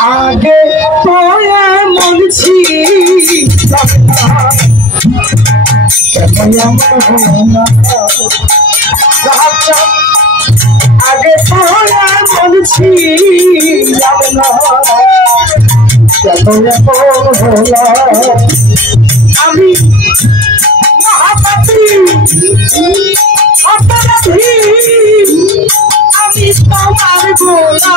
आगे पाया मुझी आगे पाया मुझी अभी महापात्री अपराधी अभी तुम्हार बोला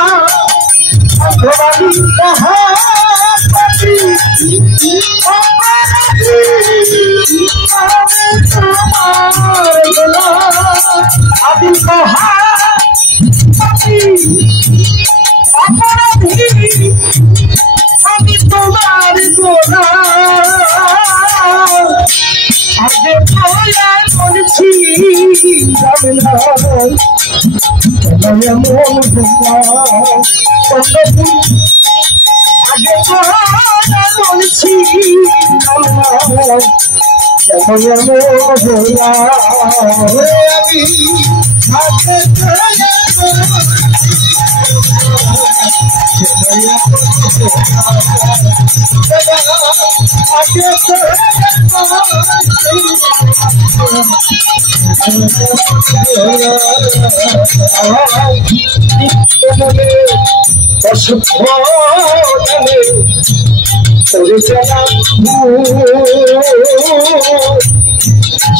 अपराधी महापात्री अपराधी तुम्हार बोला अभी महापात्री अपराधी अभी तुम्हार बोला आगे पाया मुझी आगे पाया मुझी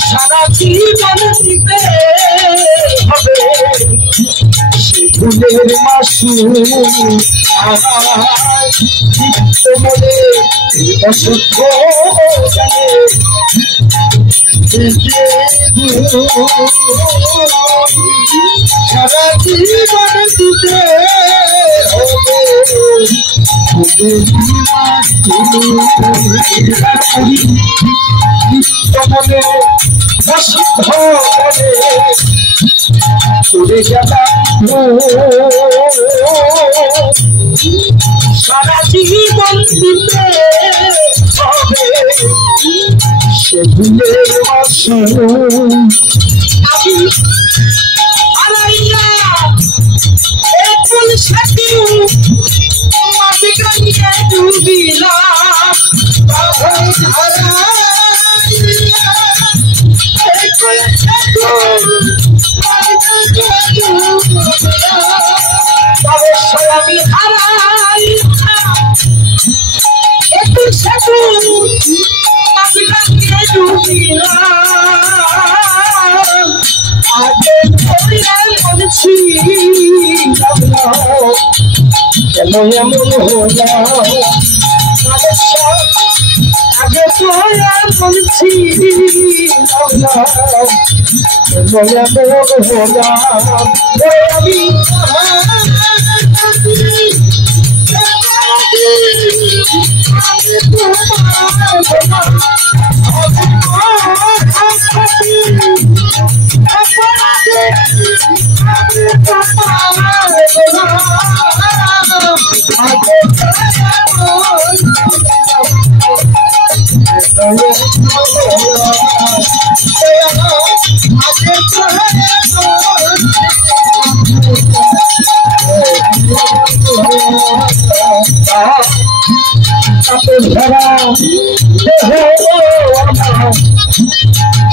সারা জীবন দিতে হবে ফুলের মাসু মনে অসুখ সারা জীবন দিতে হবে মনে অসুখ করে গেলাম সারা জীবন দিতে হবে সেগুলোর মাসু আমি আলাইয়া একুল সাথী মাটি কানিয়ে ডুবিলাম বাবাই ধারা একুল সাথী অবশ্যই আমি হারাই একটু সাথে মাটি কানিয়ে ডুবিলাম আগে পড়িয়া মনছি কেন এমন হলাম আগে পড়িয়া মনছি কেন এমন হলাম আমি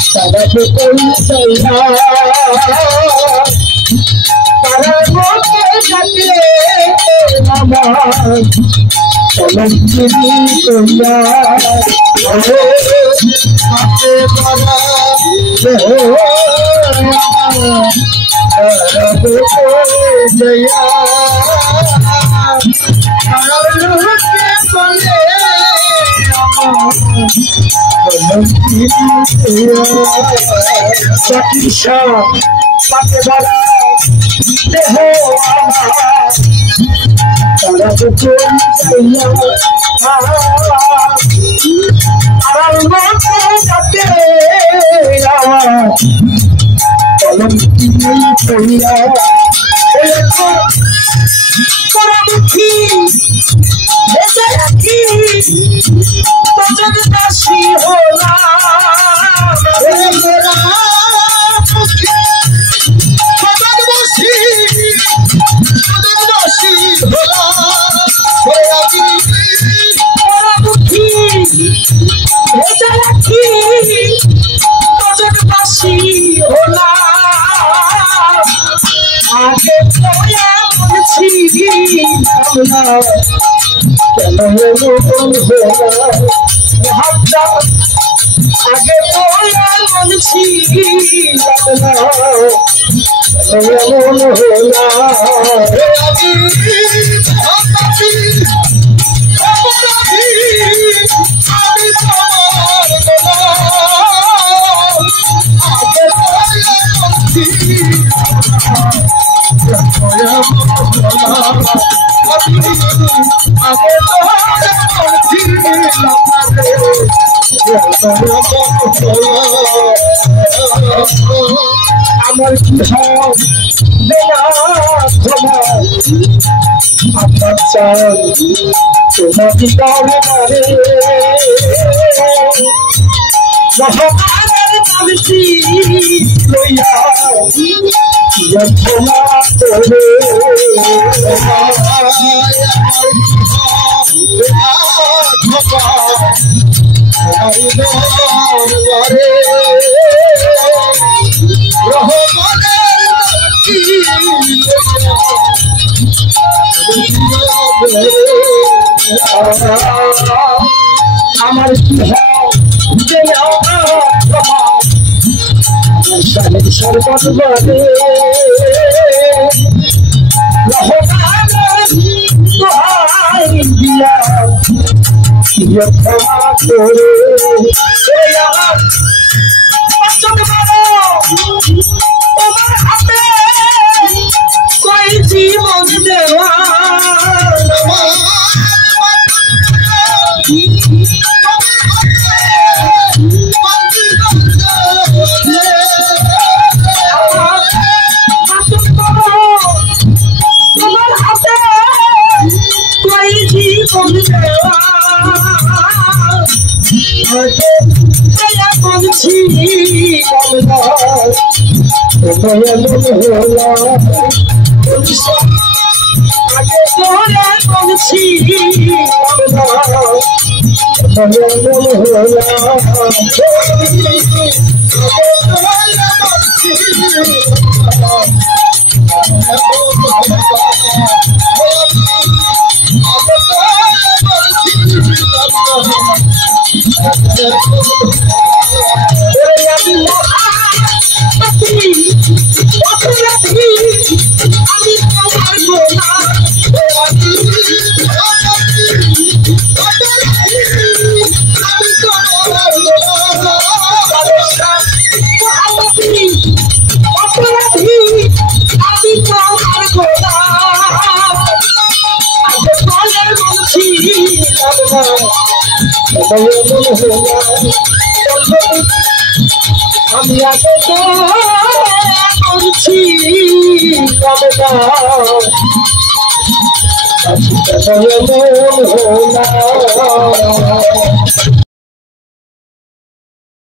সবাইকে কই তারা মতে থাকে আমার চলন্তিনি তোমরা হাতে বড়া জয়া সতীশা পাতে বড়া দেহ আমার তারা তো আর মতে যাতে আমার কলঙ্কিনী কইয়া করামুখী বেঁচে রাখি তোর দাসী হলাম বসি হলাম আগে তোয়া বলছি আমরা কেন হাতটা আগে তোয়া বলছি আমরা কেন আমার কি আপনার চান তোমাকে ভগবানের কামিটি লইয়া যন্ত্রণা করে আমার কি সর্বত বলে দিয়া ক্ষমা করে তোমার হাতে কই জীবন দেওয়া বলছি আগে তোরা বলছি আমি আগে করছি মন